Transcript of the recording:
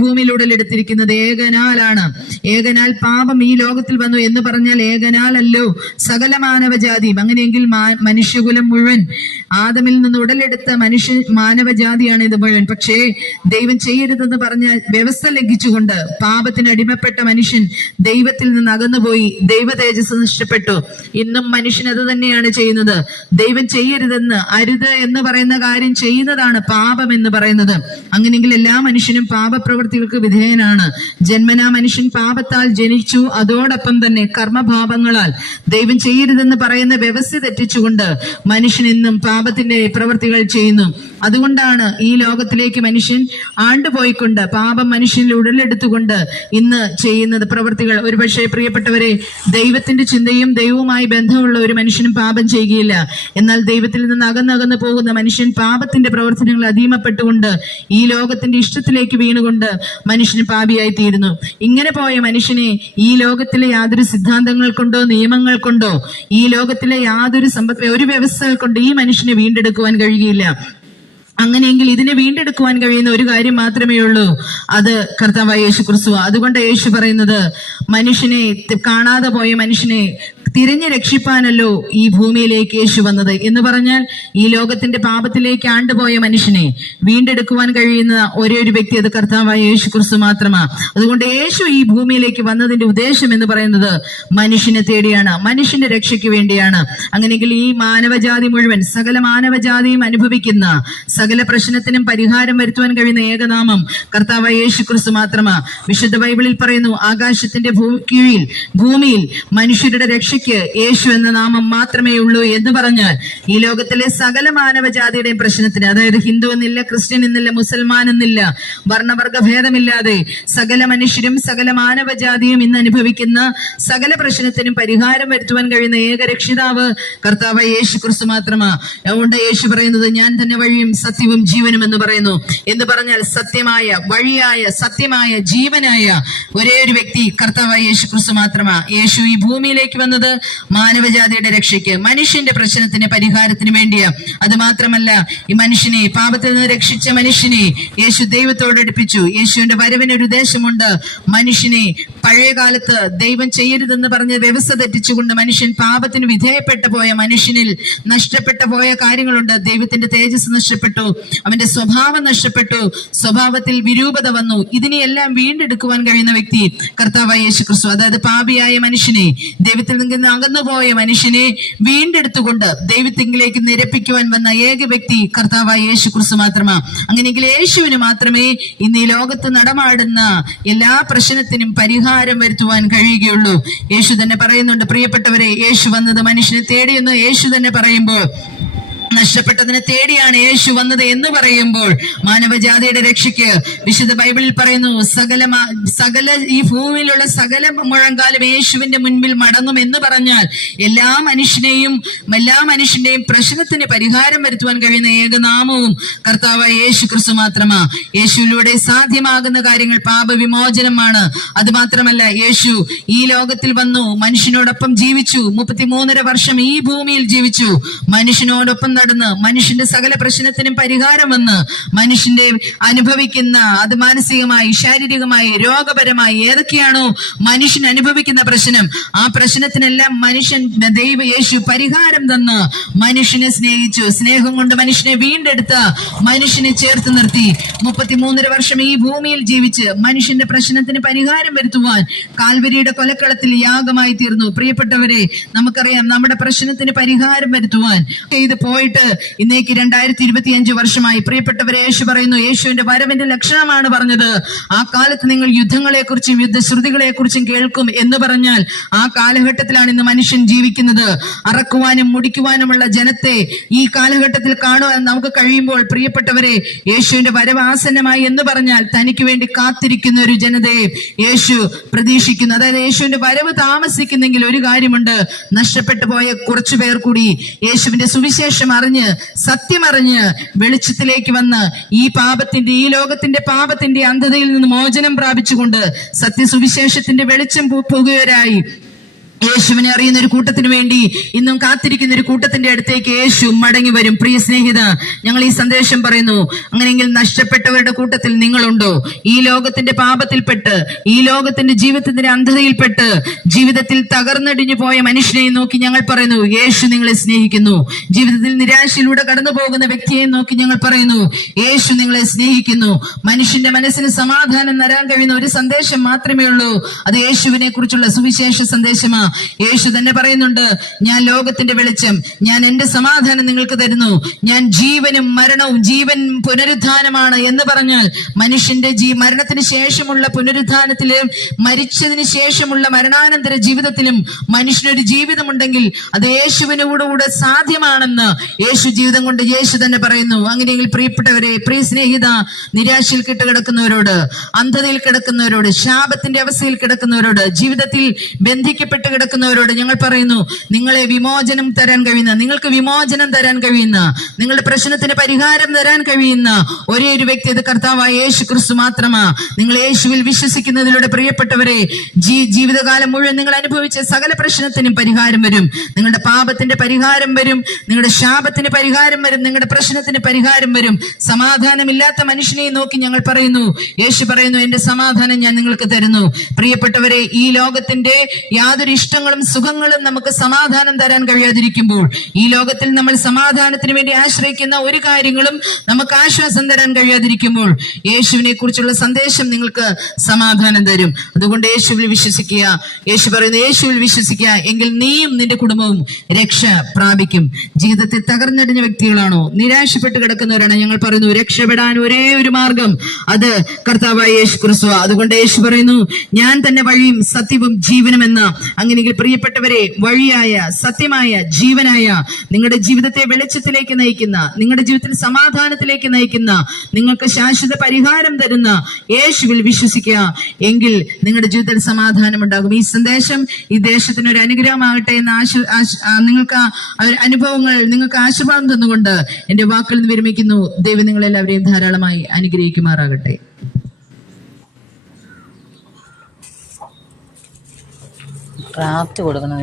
ഭൂമിയിൽ ഉടലെടുത്തിരിക്കുന്നത് ഏകനാലാണ് ഏകനാൽ പാപം ഈ ലോകത്തിൽ വന്നു എന്ന് പറഞ്ഞാൽ ഏകനാലല്ലോ സകല മാനവജാതിയും അങ്ങനെയെങ്കിൽ മനുഷ്യകുലം മുഴുവൻ ആദമിൽ നിന്ന് ഉടലെടുത്ത മനുഷ്യ മാനവജാതിയാണ് ഇത് മുഴുവൻ. പക്ഷേ ദൈവം ചെയ്യരുതെന്ന് പറഞ്ഞ വ്യവസ്ഥ ലംഘിച്ചുകൊണ്ട് പാപത്തിന് അടിമപ്പെട്ട മനുഷ്യൻ ദൈവത്തിൽ നിന്ന് അകന്നുപോയി. ദൈവ തേജസ് നഷ്ടപ്പെട്ടു. ഇന്നും മനുഷ്യൻ അത് തന്നെയാണ് ചെയ്യുന്നത്. ദൈവം ചെയ്യരുതെന്ന് അരുത് എന്ന് പറയുന്ന കാര്യം ചെയ്യുന്നതാണ് പാപം എന്ന് പറയുന്നത്. അങ്ങനെയെങ്കിൽ എല്ലാ മനുഷ്യനും പാപപ്രവൃത്തികൾക്ക് വിധേയനാണ്. ജന്മനാ മനുഷ്യൻ പാപത്താൽ ജനിച്ചു. അതോടൊപ്പം തന്നെ കർമ്മഭാവങ്ങളാൽ ദൈവം ചെയ്യരുതെന്ന് പറയുന്ന വ്യവസ്ഥ തെറ്റിച്ചുകൊണ്ട് മനുഷ്യൻ ഇന്നും പാപത്തിന്റെ പ്രവൃത്തികൾ ചെയ്യുന്നു. അതുകൊണ്ടാണ് ഈ ലോകത്തിലേക്ക് മനുഷ്യൻ ആണ്ടുപോയിക്കൊണ്ട് പാപം മനുഷ്യനിൽ ഉടലെടുത്തുകൊണ്ട് ഇന്ന് ചെയ്യുന്നത് പ്രവൃത്തികൾ. ഒരുപക്ഷെ പ്രിയപ്പെട്ടവരെ ദൈവത്തിന്റെ ചിന്തയും ദൈവവുമായി ബന്ധമുള്ള ഒരു മനുഷ്യനും പാപം ചെയ്യുകയില്ല. എന്നാൽ ദൈവത്തിൽ നിന്ന് അകന്നകന്ന് പോകുന്ന മനുഷ്യൻ പാപത്തിന്റെ പ്രവർത്തനങ്ങൾ അധീമപ്പെട്ടുകൊണ്ട് ഈ ലോകത്തിന്റെ ഇഷ്ടത്തിലേക്ക് വീണുകൊണ്ട് മനുഷ്യന് പാപിയായി തീരുന്നു ഇങ്ങനെ പോയ മനുഷ്യനെ ഈ ലോകത്തിലെ യാതൊരു സിദ്ധാന്തങ്ങൾ കൊണ്ടോ നിയമങ്ങൾ കൊണ്ടോ ഈ ലോകത്തിലെ യാതൊരു സമ്പത്ത് ഒരു വ്യവസ്ഥകൾ കൊണ്ട് ഈ മനുഷ്യനെ വീണ്ടെടുക്കുവാൻ കഴിയുകയില്ല. അങ്ങനെയെങ്കിൽ ഇതിനെ വീണ്ടെടുക്കുവാൻ കഴിയുന്ന ഒരു കാര്യം മാത്രമേ ഉള്ളൂ. അത് കർത്താവായ യേശു ക്രിസ്തു അതുകൊണ്ട് യേശു പറയുന്നത് മനുഷ്യനെ കാണാതെ പോയ മനുഷ്യനെ തിരഞ്ഞു രക്ഷിപ്പാനല്ലോ ഈ ഭൂമിയിലേക്ക് യേശു വന്നത് എന്ന് പറഞ്ഞാൽ ഈ ലോകത്തിന്റെ പാപത്തിലേക്ക് ആണ്ടുപോയ മനുഷ്യനെ വീണ്ടെടുക്കുവാൻ കഴിയുന്ന ഒരേ ഒരു വ്യക്തി അത് കർത്താവായ യേശു ക്രിസ്തു മാത്രമാ. അതുകൊണ്ട് യേശു ഈ ഭൂമിയിലേക്ക് വന്നതിന്റെ ഉദ്ദേശം എന്ന് പറയുന്നത് മനുഷ്യനെ തേടിയാണ് മനുഷ്യന്റെ രക്ഷയ്ക്ക് വേണ്ടിയാണ്. അങ്ങനെയെങ്കിൽ ഈ മാനവജാതി മുഴുവൻ സകല മാനവജാതിയും അനുഭവിക്കുന്ന സകല പ്രശ്നത്തിനും പരിഹാരം വരുത്തുവാൻ കഴിയുന്ന ഏകനാമം കർത്താവായ യേശു ക്രിസ്തു മാത്രമാ. വിശുദ്ധ ബൈബിളിൽ പറയുന്നു ആകാശത്തിന്റെ കീഴിൽ ഭൂമിയിൽ മനുഷ്യരുടെ രക്ഷയ്ക്ക് യേശു എന്ന നാമം മാത്രമേ ഉള്ളൂ എന്ന് പറഞ്ഞാൽ ഈ ലോകത്തിലെ സകല മാനവജാതിയുടെയും പ്രശ്നത്തിന് അതായത് ഹിന്ദു എന്നില്ല ക്രിസ്ത്യൻ എന്നില്ല മുസൽമാൻ എന്നില്ല വർണവർഗ ഭേദമില്ലാതെ സകല മനുഷ്യരും സകല മാനവജാതിയും ഇന്ന് അനുഭവിക്കുന്ന സകല പ്രശ്നത്തിനും പരിഹാരം വരുത്തുവാൻ കഴിയുന്ന ഏക രക്ഷിതാവ് കർത്താവ് യേശു ക്രിസ്തു മാത്രമാ. അതുകൊണ്ട് യേശു പറയുന്നത് ഞാൻ തന്നെ വഴിയും സത്യവും ജീവനും എന്ന് പറയുന്നു. എന്ന് പറഞ്ഞാൽ സത്യമായ വഴിയായ സത്യമായ ജീവനായ ഒരേ ഒരു വ്യക്തി കർത്താവായ യേശു ക്രിസ്തു മാത്രമാ. യേശു ഈ ഭൂമിയിലേക്ക് വന്നത് മാനവജാതിയുടെ രക്ഷയ്ക്ക് മനുഷ്യന്റെ പ്രശ്നത്തിന് പരിഹാരത്തിന് വേണ്ടിയാ. അത് മാത്രമല്ല ഈ മനുഷ്യനെ പാപത്തിൽ നിന്ന് രക്ഷിച്ച മനുഷ്യനെ യേശു ദൈവത്തോട് അടുപ്പിച്ചു. യേശുവിന്റെ വരവിന് ഒരു ഉദ്ദേശമുണ്ട് മനുഷ്യനെ പഴയ കാലത്ത് ദൈവം ചെയ്യരുതെന്ന് പറഞ്ഞ വ്യവസ്ഥ തെറ്റിച്ചുകൊണ്ട് മനുഷ്യൻ പാപത്തിന് വിധേയപ്പെട്ടു പോയ മനുഷ്യനിൽ നഷ്ടപ്പെട്ട പോയ കാര്യങ്ങളുണ്ട്. ദൈവത്തിന്റെ തേജസ് നഷ്ടപ്പെട്ടു അവന്റെ സ്വഭാവം നഷ്ടപ്പെട്ടു സ്വഭാവത്തിൽ വിരൂപത വന്നു. ഇതിനെയെല്ലാം വീണ്ടെടുക്കുവാൻ കഴിയുന്ന വ്യക്തി കർത്താവായ യേശു ക്രിസ്തു അതായത് പാപിയായ മനുഷ്യനെ ദൈവത്തിൽ നിന്ന് അകന്നുപോയ മനുഷ്യനെ വീണ്ടെടുത്തുകൊണ്ട് ദൈവത്തിങ്കിലേക്ക് നിരപ്പിക്കുവാൻ വന്ന ഏക വ്യക്തി കർത്താവായ യേശു ക്രിസ്തു മാത്രമാ. അങ്ങനെയെങ്കിൽ യേശുവിന് മാത്രമേ ഇന്ന് ഈ ലോകത്ത് നടമാടുന്ന എല്ലാ പ്രശ്നത്തിനും പരിഹാരം വരുത്തുവാൻ കഴിയുകയുള്ളൂ. യേശു തന്നെ പറയുന്നുണ്ട് പ്രിയപ്പെട്ടവരെ യേശു വന്നത് മനുഷ്യനെ തേടിയെന്ന് യേശു തന്നെ പറയുമ്പോൾ നഷ്ടപ്പെട്ടതിനെ തേടിയാണ് യേശു വന്നത് എന്ന് പറയുമ്പോൾ മാനവജാതിയുടെ രക്ഷയ്ക്ക് വിശുദ്ധ ബൈബിളിൽ പറയുന്നു സകല സകല ഈ ഭൂമിയിലുള്ള സകല മുഴങ്കാലം യേശുവിന്റെ മുൻപിൽ മടങ്ങും എന്ന് പറഞ്ഞാൽ എല്ലാ മനുഷ്യനെയും എല്ലാ മനുഷ്യന്റെയും പ്രശ്നത്തിന് പരിഹാരം വരുത്തുവാൻ കഴിയുന്ന ഏകനാമവും കർത്താവ് യേശു ക്രിസ്തു മാത്രമാ. യേശുവിലൂടെ സാധ്യമാകുന്ന കാര്യങ്ങൾ പാപവിമോചനമാണ്. അത് മാത്രമല്ല യേശു ഈ ലോകത്തിൽ വന്നു മനുഷ്യനോടൊപ്പം ജീവിച്ചു. മുപ്പത്തിമൂന്നര വർഷം ഈ ഭൂമിയിൽ ജീവിച്ചു. മനുഷ്യനോടൊപ്പം മനുഷ്യന്റെ സകല പ്രശ്നത്തിനും പരിഹാരം വന്ന് മനുഷ്യന്റെ അനുഭവിക്കുന്ന അത് മാനസികമായി ശാരീരികമായി രോഗപരമായി ഏതൊക്കെയാണോ മനുഷ്യൻ അനുഭവിക്കുന്ന പ്രശ്നം ആ പ്രശ്നത്തിനെല്ലാം മനുഷ്യൻ ദൈവ യേശു പരിഹാരം തന്ന് മനുഷ്യനെ സ്നേഹിച്ചു. സ്നേഹം കൊണ്ട് മനുഷ്യനെ വീണ്ടെടുത്ത് മനുഷ്യനെ ചേർത്ത് നിർത്തി. മുപ്പത്തിമൂന്നര വർഷം ഈ ഭൂമിയിൽ ജീവിച്ച് മനുഷ്യന്റെ പ്രശ്നത്തിന് പരിഹാരം വരുത്തുവാൻ കാൽവരിയുടെ കൊലക്കളത്തിൽ യാഗമായി തീർന്നു. പ്രിയപ്പെട്ടവരെ നമുക്കറിയാം നമ്മുടെ പ്രശ്നത്തിന് പരിഹാരം വരുത്തുവാൻ ഇത് പോയിട്ട് ഇന്നേക്ക് രണ്ടായിരത്തി ഇരുപത്തി അഞ്ച് വർഷമായി. പ്രിയപ്പെട്ടവരെ യേശു പറയുന്നു യേശുവിന്റെ വരവിന്റെ ലക്ഷണമാണ് പറഞ്ഞത്. ആ കാലത്ത് നിങ്ങൾ യുദ്ധങ്ങളെ കുറിച്ചും യുദ്ധശ്രുതികളെ കുറിച്ചും കേൾക്കും എന്ന് പറഞ്ഞാൽ ആ കാലഘട്ടത്തിലാണ് ഇന്ന് മനുഷ്യൻ ജീവിക്കുന്നത്. അറക്കുവാനും മുടിക്കുവാനുമുള്ള ജനത്തെ ഈ കാലഘട്ടത്തിൽ കാണുവാൻ നമുക്ക് കഴിയുമ്പോൾ പ്രിയപ്പെട്ടവരെ യേശുവിന്റെ വരവ് ആസന്നമായി എന്ന് പറഞ്ഞാൽ തനിക്ക് വേണ്ടി കാത്തിരിക്കുന്ന ഒരു ജനതയെ യേശു പ്രതീക്ഷിക്കുന്നു. അതായത് യേശുവിന്റെ വരവ് താമസിക്കുന്നെങ്കിൽ ഒരു കാര്യമുണ്ട് നഷ്ടപ്പെട്ടു പോയ കുറച്ചു പേർ കൂടി യേശുവിന്റെ സുവിശേഷം അറിഞ്ഞ് സത്യമറിഞ്ഞ് വെളിച്ചത്തിലേക്ക് വന്ന് ഈ പാപത്തിന്റെ ഈ ലോകത്തിന്റെ പാപത്തിന്റെ അന്ധതയിൽ നിന്ന് മോചനം പ്രാപിച്ചുകൊണ്ട് സത്യസുവിശേഷത്തിന്റെ വെളിച്ചം പു- പുകയരായി യേശുവിനെ അറിയുന്ന ഒരു കൂട്ടത്തിന് വേണ്ടി ഇന്നും കാത്തിരിക്കുന്ന ഒരു കൂട്ടത്തിന്റെ അടുത്തേക്ക് യേശു മടങ്ങി വരും. പ്രിയ സ്നേഹിത ഞങ്ങൾ ഈ സന്ദേശം പറയുന്നു അങ്ങനെയെങ്കിൽ നഷ്ടപ്പെട്ടവരുടെ കൂട്ടത്തിൽ നിങ്ങളുണ്ടോ? ഈ ലോകത്തിന്റെ പാപത്തിൽപ്പെട്ട് ഈ ലോകത്തിന്റെ ജീവിതത്തിന്റെ അന്ധതയിൽപ്പെട്ട് ജീവിതത്തിൽ തകർന്നടിഞ്ഞു പോയ മനുഷ്യനെ നോക്കി ഞങ്ങൾ പറയുന്നു യേശു നിങ്ങളെ സ്നേഹിക്കുന്നു. ജീവിതത്തിൽ നിരാശയിലൂടെ കടന്നു പോകുന്ന വ്യക്തിയെ നോക്കി ഞങ്ങൾ പറയുന്നു യേശു നിങ്ങളെ സ്നേഹിക്കുന്നു. മനുഷ്യന്റെ മനസ്സിന് സമാധാനം നരാൻ കഴിയുന്ന ഒരു സന്ദേശം മാത്രമേ ഉള്ളൂ. അത് യേശുവിനെ കുറിച്ചുള്ള സുവിശേഷ സന്ദേശമാ. യേശു തന്നെ പറയുന്നുണ്ട് ഞാൻ ലോകത്തിന്റെ വെളിച്ചം ഞാൻ എന്റെ സമാധാനം നിങ്ങൾക്ക് തരുന്നു. ഞാൻ ജീവനും മരണവും ജീവൻ പുനരുദ്ധാനമാണ് എന്ന് പറഞ്ഞാൽ മനുഷ്യന്റെ ജീ മരണത്തിന് ശേഷമുള്ള പുനരുദ്ധാനത്തിലും മരിച്ചതിന് ശേഷമുള്ള മരണാനന്തര ജീവിതത്തിലും മനുഷ്യനൊരു ജീവിതമുണ്ടെങ്കിൽ അത് യേശുവിനോടുകൂടെ സാധ്യമാണെന്ന് യേശു ജീവിതം കൊണ്ട് യേശു തന്നെ പറയുന്നു. അങ്ങനെയെങ്കിൽ പ്രിയപ്പെട്ടവരെ പ്രിയ സ്നേഹിത നിരാശയിൽ കിട്ടുകിടക്കുന്നവരോട് അന്ധതയിൽ കിടക്കുന്നവരോട് ശാപത്തിന്റെ അവസ്ഥയിൽ കിടക്കുന്നവരോട് ജീവിതത്തിൽ ബന്ധിക്കപ്പെട്ട് കിടക്കുന്നവരോട് ഞങ്ങൾ പറയുന്നു നിങ്ങളെ വിമോചനം തരാൻ കഴിയുന്ന നിങ്ങൾക്ക് വിമോചനം തരാൻ കഴിയുന്ന നിങ്ങളുടെ പ്രശ്നത്തിന് പരിഹാരം തരാൻ കഴിയുന്ന ഒരേ ഒരു വ്യക്തി അത് കർത്താവായ യേശു ക്രിസ്തു മാത്രമാ. നിങ്ങൾ യേശുവിൽ വിശ്വസിക്കുന്നതിലൂടെ പ്രിയപ്പെട്ടവരെ ജീ ജീവിതകാലം മുഴുവൻ നിങ്ങൾ അനുഭവിച്ച സകല പ്രശ്നത്തിനും പരിഹാരം വരും. നിങ്ങളുടെ പാപത്തിന്റെ പരിഹാരം വരും നിങ്ങളുടെ ശാപത്തിന് പരിഹാരം വരും നിങ്ങളുടെ പ്രശ്നത്തിന് പരിഹാരം വരും. സമാധാനമില്ലാത്ത മനുഷ്യനെ നോക്കി ഞങ്ങൾ പറയുന്നു യേശു പറയുന്നു എന്റെ സമാധാനം ഞാൻ നിങ്ങൾക്ക് തരുന്നു. പ്രിയപ്പെട്ടവരെ ഈ ലോകത്തിന്റെ യാതൊരു ഇഷ്ടങ്ങളും സുഖങ്ങളും നമുക്ക് സമാധാനം തരാൻ കഴിയാതിരിക്കുമ്പോൾ ഈ ലോകത്തിൽ നമ്മൾ സമാധാനത്തിന് വേണ്ടി ആശ്രയിക്കുന്ന ഒരു കാര്യങ്ങളും നമുക്ക് ആശ്വാസം തരാൻ കഴിയാതിരിക്കുമ്പോൾ യേശുവിനെ കുറിച്ചുള്ള സന്ദേശം നിങ്ങൾക്ക് സമാധാനം തരും. അതുകൊണ്ട് യേശുവിൽ വിശ്വസിക്കുക. യേശു പറയുന്നു യേശുവിൽ വിശ്വസിക്കുക. എങ്കിൽ നീയും നിന്റെ കുടുംബവും രക്ഷ പ്രാപിക്കും. ജീവിതത്തിൽ തകർന്നടിഞ്ഞ വ്യക്തികളാണോ? നിരാശപ്പെട്ട് കിടക്കുന്നവരാണ്? ഞങ്ങൾ പറയുന്നു രക്ഷപ്പെടാൻ ഒരേ ഒരു മാർഗം അത് കർത്താവായ യേശു ക്രിസ്തു അതുകൊണ്ട് യേശു പറയുന്നു ഞാൻ തന്നെ വഴിയും സത്യവും ജീവനും എന്ന അങ്ങനെയെങ്കിൽ പ്രിയപ്പെട്ടവരെ വഴിയായ സത്യമായ ജീവനായ നിങ്ങളുടെ ജീവിതത്തെ വെളിച്ചത്തിലേക്ക് നയിക്കുന്ന നിങ്ങളുടെ ജീവിതത്തിൽ സമാധാനത്തിലേക്ക് നയിക്കുന്ന നിങ്ങൾക്ക് ശാശ്വത പരിഹാരം തരുന്ന യേശുവിൽ വിശ്വസിക്കുക. എങ്കിൽ നിങ്ങളുടെ ജീവിതത്തിൽ സമാധാനം ഉണ്ടാകും ഈ സന്ദേശം ഈ ദേശത്തിന് ഒരു അനുഗ്രഹമാകട്ടെ എന്ന ആശ നിങ്ങൾക്ക് അനുഭവങ്ങൾ നിങ്ങൾക്ക് ആശീർവാദം തന്നുകൊണ്ട് എന്റെ വാക്കുകൾ നിന്ന് വിരമിക്കുന്നു. ദൈവം നിങ്ങളെല്ലാവരെയും ധാരാളമായി അനുഗ്രഹിക്കുമാറാകട്ടെ. ഡ്രാഫ്റ്റ് കൊടുക്കണം